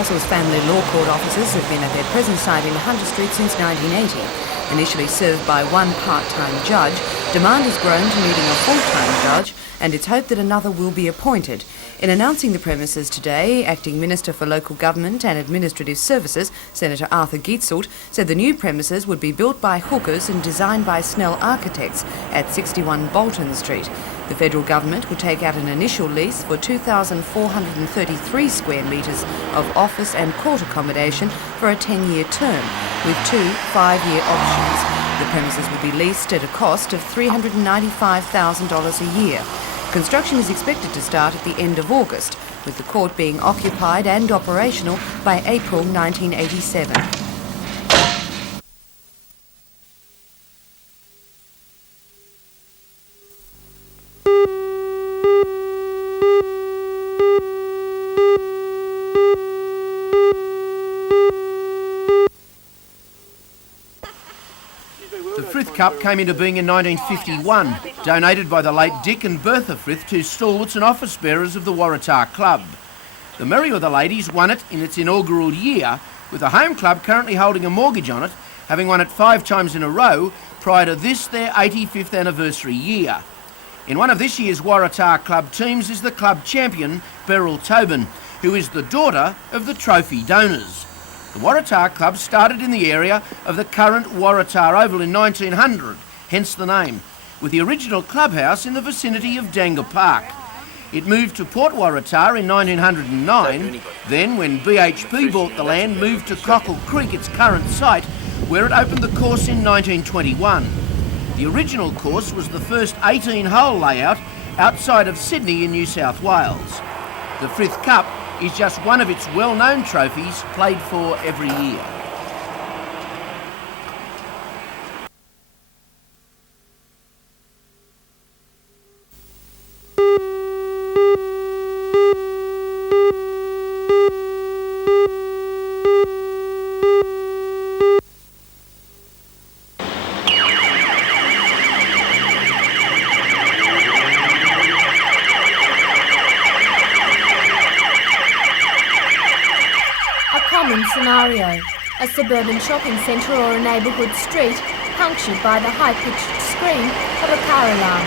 Newcastle's Family Law Court offices have been at their present site in Hunter Street since 1980. Initially served by one part-time judge, demand has grown to needing a full-time judge, and it's hoped that another will be appointed. In announcing the premises today, Acting Minister for Local Government and Administrative Services, Senator Arthur Geetselt, said the new premises would be built by hookers and designed by Snell Architects at 61 Bolton Street. The federal government will take out an initial lease for 2,433 square metres of office and court accommodation for a 10-year term, with 2 5-year options. The premises will be leased at a cost of $395,000 a year. Construction is expected to start at the end of August, with the court being occupied and operational by April 1987. The Frith Cup came into being in 1951, donated by the late Dick and Bertha Frith, two stalwarts and office bearers of the Waratah Club. The Merriweather ladies won it in its inaugural year, with the home club currently holding a mortgage on it, having won it 5 times in a row prior to this, their 85th anniversary year. In one of this year's Waratah Club teams is the club champion, Beryl Tobin, who is the daughter of the trophy donors. The Waratah Club started in the area of the current Waratah Oval in 1900, hence the name, with the original clubhouse in the vicinity of Danga Park. It moved to Port Waratah in 1909, then when BHP bought the land, moved to Cockle Creek, its current site, where it opened the course in 1921. The original course was the first 18-hole layout outside of Sydney in New South Wales. The Frith Cup is just one of its well-known trophies played for every year. Common scenario, a suburban shopping centre or a neighbourhood street punctured by the high-pitched scream of a car alarm.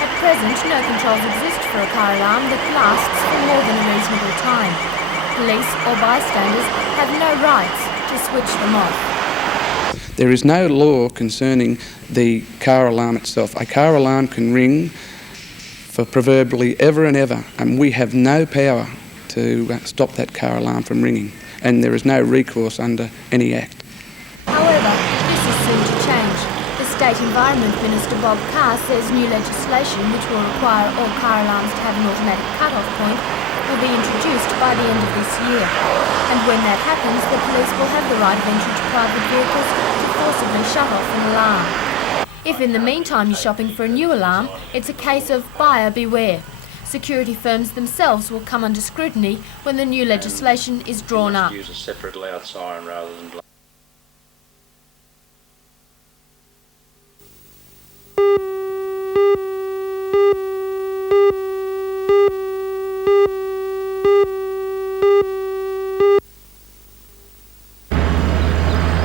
At present, no controls exist for a car alarm that lasts for more than a reasonable time. Police or bystanders have no rights to switch them off. There is no law concerning the car alarm itself. A car alarm can ring for proverbially ever and ever, and we have no power to stop that car alarm from ringing, and there is no recourse under any act. However, this is soon to change. The State Environment Minister Bob Carr says new legislation which will require all car alarms to have an automatic cut-off point will be introduced by the end of this year. And when that happens, the police will have the right of entry to private vehicles to forcibly shut off an alarm. If in the meantime you're shopping for a new alarm, it's a case of buyer beware. Security firms themselves will come under scrutiny when the new legislation is drawn up. Use a separate loud siren rather than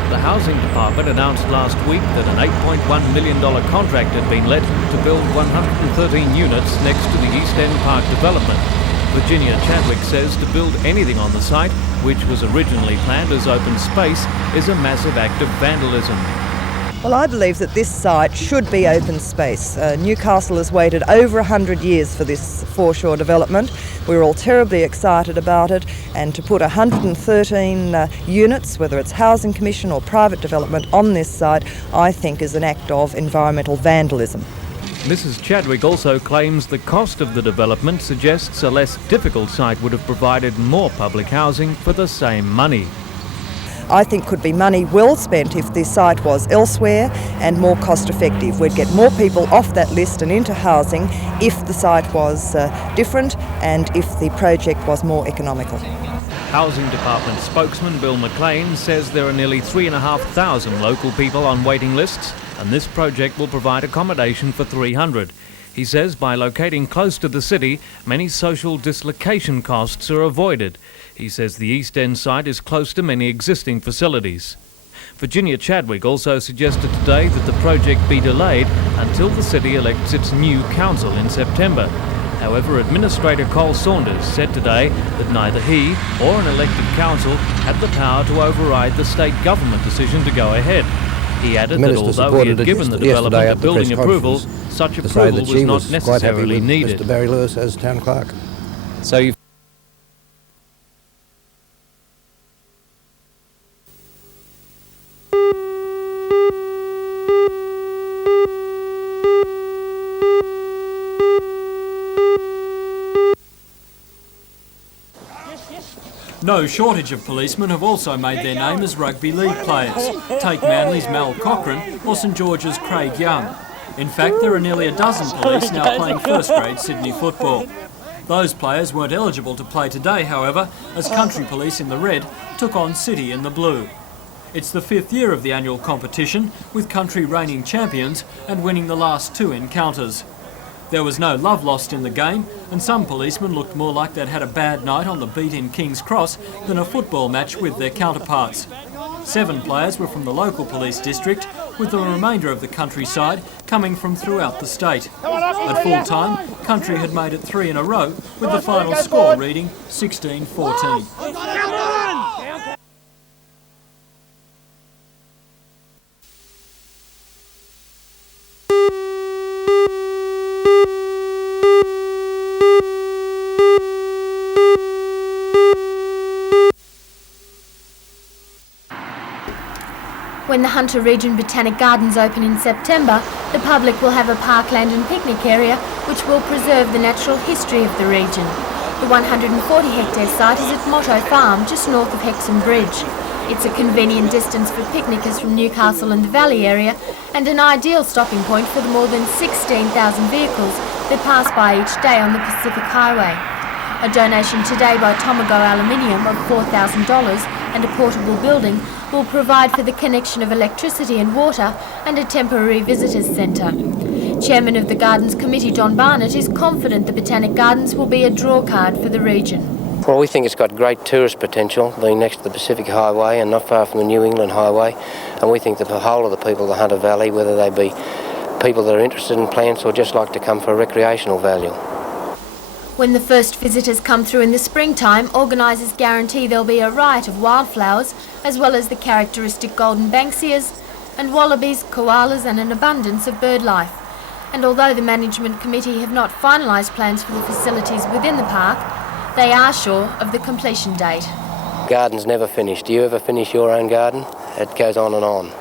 The Housing Department announced last week that an $8.1 million contract had been let to build 113 units next to the East End Park development. Virginia Chadwick says to build anything on the site, which was originally planned as open space, is a massive act of vandalism. Well, I believe that this site should be open space. Newcastle has waited over 100 years for this foreshore development. We're all terribly excited about it, and to put 113 units, whether it's Housing Commission or private development, on this site, I think is an act of environmental vandalism. Mrs. Chadwick also claims the cost of the development suggests a less difficult site would have provided more public housing for the same money. I think could be money well spent if the site was elsewhere and more cost effective. We'd get more people off that list and into housing if the site was different and if the project was more economical. Housing Department spokesman Bill McLean says there are nearly 3,500 local people on waiting lists, and this project will provide accommodation for 300. He says by locating close to the city, many social dislocation costs are avoided. He says the East End site is close to many existing facilities. Virginia Chadwick also suggested today that the project be delayed until the city elects its new council in September. However, Administrator Cole Saunders said today that neither he or an elected council had the power to override the state government decision to go ahead. He added that although he had given the development a building approval, such approval was not necessarily needed. Mr. Barry Lewis as town clerk. So you No shortage of policemen have also made their name as rugby league players. Take Manly's Mal Cochrane or St George's Craig Young. In fact, there are nearly a dozen police now playing first-grade Sydney football. Those players weren't eligible to play today, however, as Country Police in the red took on City in the blue. It's the 5th year of the annual competition, with Country reigning champions and winning the last 2 encounters. There was no love lost in the game, and some policemen looked more like they'd had a bad night on the beat in King's Cross than a football match with their counterparts. 7 players were from the local police district, with the remainder of the countryside coming from throughout the state. At full time, Country had made it 3 in a row, with the final score reading 16-14. When the Hunter Region Botanic Gardens open in September, the public will have a parkland and picnic area which will preserve the natural history of the region. The 140-hectare site is at Motto Farm, just north of Hexham Bridge. It's a convenient distance for picnickers from Newcastle and the Valley area, and an ideal stopping point for the more than 16,000 vehicles that pass by each day on the Pacific Highway. A donation today by Tomago Aluminium of $4,000 and a portable building will provide for the connection of electricity and water and a temporary visitors centre. Chairman of the Gardens Committee, John Barnett, is confident the Botanic Gardens will be a drawcard for the region. Well, we think it's got great tourist potential, being next to the Pacific Highway and not far from the New England Highway, and we think that the whole of the people of the Hunter Valley, whether they be people that are interested in plants or just like to come for a recreational value. When the first visitors come through in the springtime, organisers guarantee there'll be a riot of wildflowers, as well as the characteristic golden banksias and wallabies, koalas and an abundance of bird life. And although the Management Committee have not finalised plans for the facilities within the park, they are sure of the completion date. Garden's never finished. Do you ever finish your own garden? It goes on and on.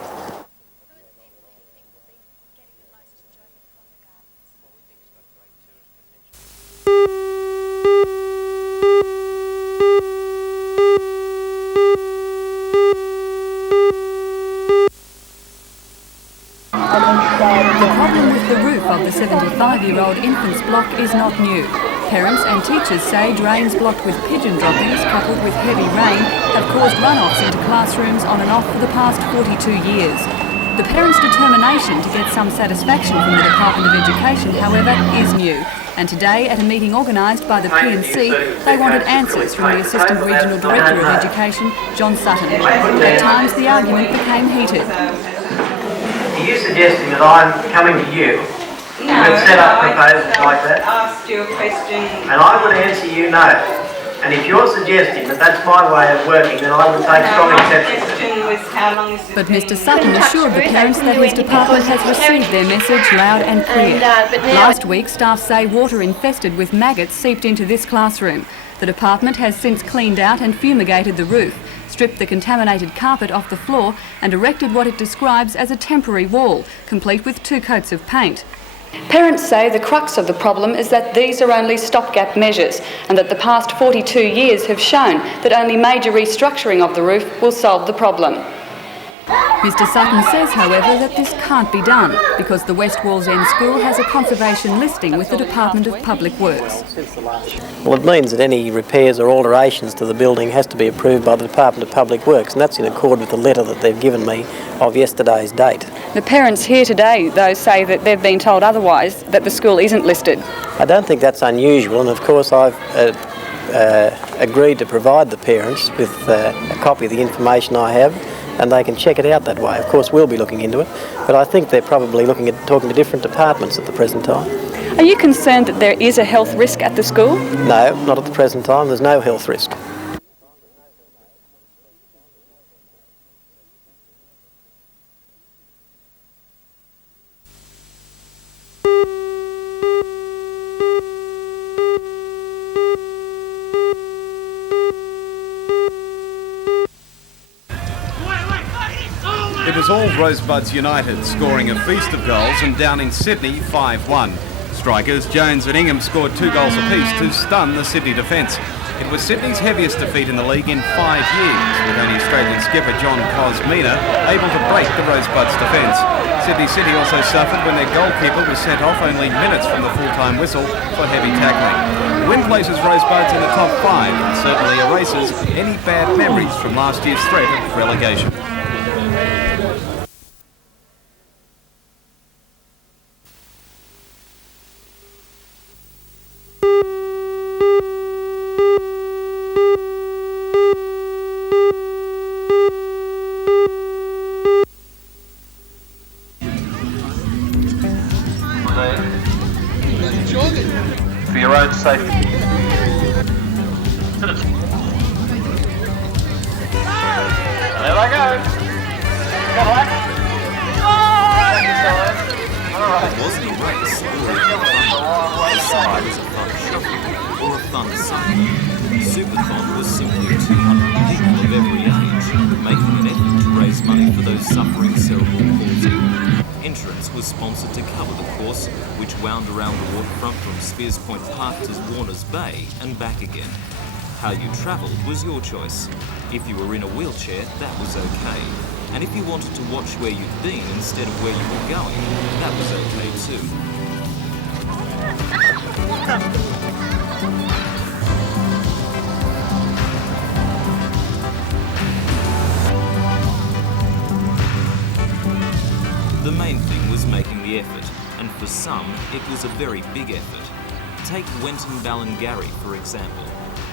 The problem with the roof of the 75-year-old infants block is not new. Parents and teachers say drains blocked with pigeon droppings coupled with heavy rain have caused runoffs into classrooms on and off for the past 42 years. The parents' determination to get some satisfaction from the Department of Education, however, is new. And today, at a meeting organised by the P&C, they wanted answers from the Assistant Regional Director of Education, John Sutton. At times, the argument became heated. Are you suggesting that I'm coming to you and set up proposals like that? I asked you a question. And I would answer you no. And if you're suggesting that that's my way of working, then I would take strong exception to it. But Mr Sutton assured the parents that his department has received their message loud and clear. Last week, staff say water infested with maggots seeped into this classroom. The department has since cleaned out and fumigated the roof, stripped the contaminated carpet off the floor and erected what it describes as a temporary wall, complete with 2 coats of paint. Parents say the crux of the problem is that these are only stopgap measures and that the past 42 years have shown that only major restructuring of the roof will solve the problem. Mr Sutton says, however, that this can't be done because the West Wallsend School has a conservation listing with the Department of Public Works. Well, it means that any repairs or alterations to the building has to be approved by the Department of Public Works, and that's in accord with the letter that they've given me of yesterday's date. The parents here today, though, say that they've been told otherwise, that the school isn't listed. I don't think that's unusual, and of course I've agreed to provide the parents with a copy of the information I have, and they can check it out that way. Of course, we'll be looking into it, but I think they're probably looking at talking to different departments at the present time. Are you concerned that there is a health risk at the school? No, not at the present time. There's no health risk. It was all Rosebuds United scoring a feast of goals and down in Sydney 5-1. Strikers Jones and Ingham scored 2 goals apiece to stun the Sydney defence. It was Sydney's heaviest defeat in the league in 5 years, with only Australian skipper John Cosmina able to break the Rosebuds defence. Sydney City also suffered when their goalkeeper was sent off only minutes from the full-time whistle for heavy tackling. The win places Rosebuds in the top 5 and certainly erases any bad memories from last year's threat of relegation. For your own safety. There they go. Good luck. It wasn't a race, or a fun summer. Superthon was simply 200 people of every age making an effort to raise money for those suffering cerebral palsy. Entrance was sponsored to cover the course, which wound around the waterfront from Spears Point Park to Warners Bay and back again. How you travelled was your choice. If you were in a wheelchair, that was okay. And if you wanted to watch where you'd been instead of where you were going, that was okay too. The main thing was making the effort, and for some, it was a very big effort. Take Wenton Ballingarry, for example.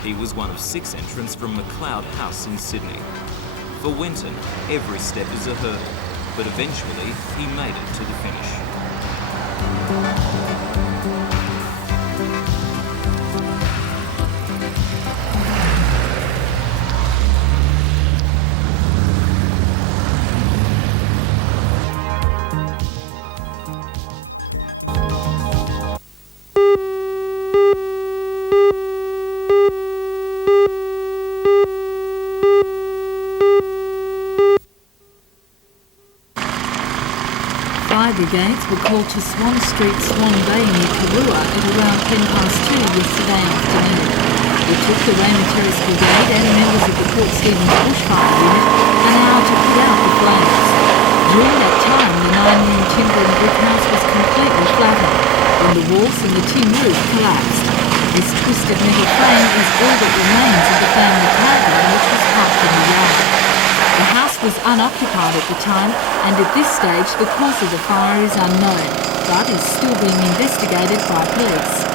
He was one of 6 entrants from McLeod House in Sydney. For Wenton, every step is a hurdle, but eventually he made it to the finish. Fire brigades were called to Swan Street, Swan Bay near Karua at around 2:10 yesterday afternoon. It took the Raymond Terrace Brigade and members of the Port Stephens Bushfire Unit an hour to put out the flames. During that time, the 9-room timber and brick house was completely flattened, and the walls and the tin roof collapsed. This twisted metal frame is all that remains of the family caravan which was parked in the yard. The house was unoccupied at the time, and at this stage the cause of the fire is unknown, but is still being investigated by police.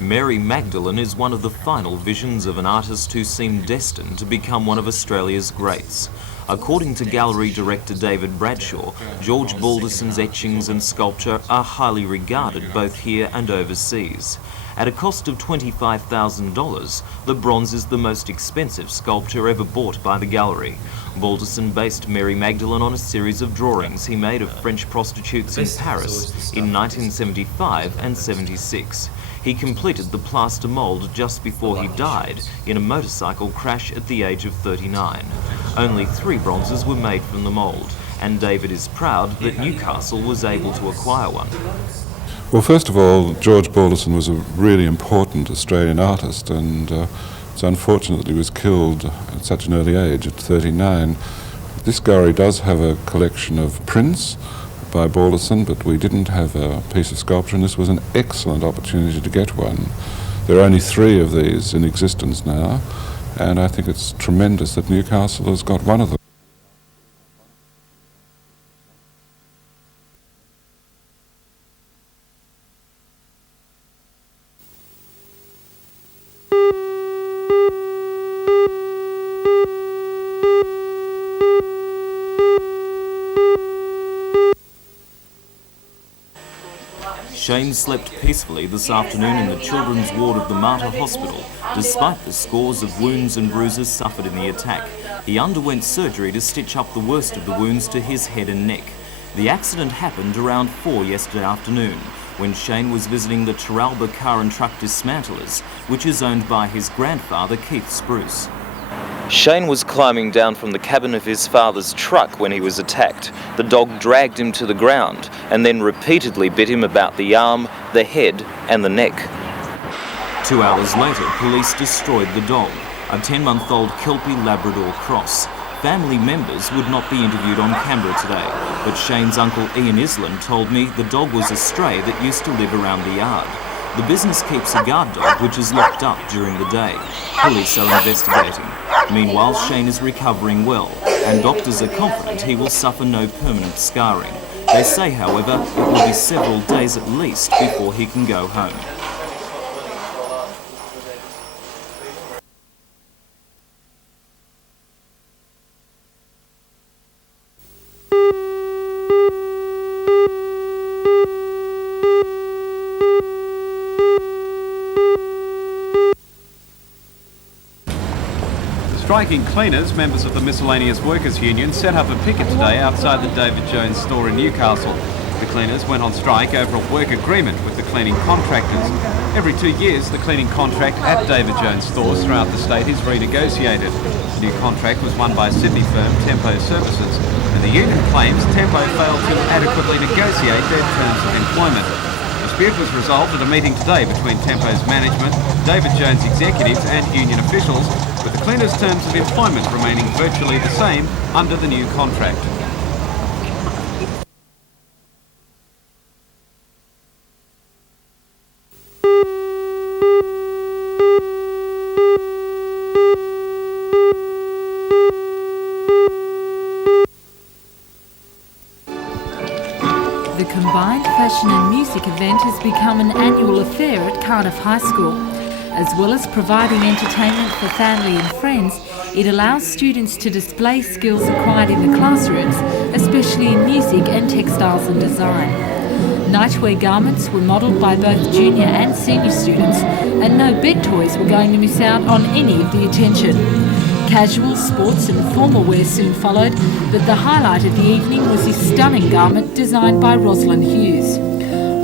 Mary Magdalene is one of the final visions of an artist who seemed destined to become one of Australia's greats. According to gallery director David Bradshaw, George Balderson's etchings and sculpture are highly regarded both here and overseas. At a cost of $25,000, the bronze is the most expensive sculpture ever bought by the gallery. Balderson based Mary Magdalene on a series of drawings he made of French prostitutes in Paris in 1975 and 76. He completed the plaster mould just before he died in a motorcycle crash at the age of 39. Only 3 bronzes were made from the mould, and David is proud that Newcastle was able to acquire one. Well, first of all, George Balderson was a really important Australian artist, and it's unfortunate that he was killed at such an early age, at 39. This gallery does have a collection of prints by Balderson, but we didn't have a piece of sculpture, and this was an excellent opportunity to get one. There are only 3 of these in existence now, and I think it's tremendous that Newcastle has got one of them. Shane slept peacefully this afternoon in the children's ward of the Mater Hospital, despite the scores of wounds and bruises suffered in the attack. He underwent surgery to stitch up the worst of the wounds to his head and neck. The accident happened around 4 yesterday afternoon, when Shane was visiting the Terralba Car and Truck Dismantlers, which is owned by his grandfather, Keith Spruce. Shane was climbing down from the cabin of his father's truck when he was attacked. The dog dragged him to the ground and then repeatedly bit him about the arm, the head and the neck. 2 hours later, police destroyed the dog, a 10-month-old Kelpie Labrador cross. Family members would not be interviewed on camera today, but Shane's uncle Ian Island told me the dog was a stray that used to live around the yard. The business keeps a guard dog which is locked up during the day. Police are investigating. Meanwhile, Shane is recovering well, and doctors are confident he will suffer no permanent scarring. They say, however, it will be several days at least before he can go home. Striking cleaners, members of the Miscellaneous Workers Union, set up a picket today outside the David Jones store in Newcastle. The cleaners went on strike over a work agreement with the cleaning contractors. Every 2 years, the cleaning contract at David Jones stores throughout the state is renegotiated. The new contract was won by Sydney firm Tempo Services, and the union claims Tempo failed to adequately negotiate their terms of employment. The dispute was resolved at a meeting today between Tempo's management, David Jones executives and union officials, with the cleaners' terms of employment remaining virtually the same under the new contract. The combined fashion and music event has become an annual affair at Cardiff High School. As well as providing entertainment for family and friends, it allows students to display skills acquired in the classrooms, especially in music and textiles and design. Nightwear garments were modelled by both junior and senior students, and no bed toys were going to miss out on any of the attention. Casual, sports and formal wear soon followed, but the highlight of the evening was this stunning garment designed by Rosalind Hughes.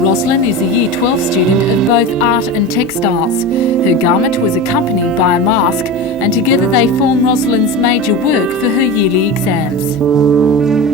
Rosalind is a Year 12 student of both art and textiles. Her garment was accompanied by a mask, and together they form Rosalind's major work for her yearly exams.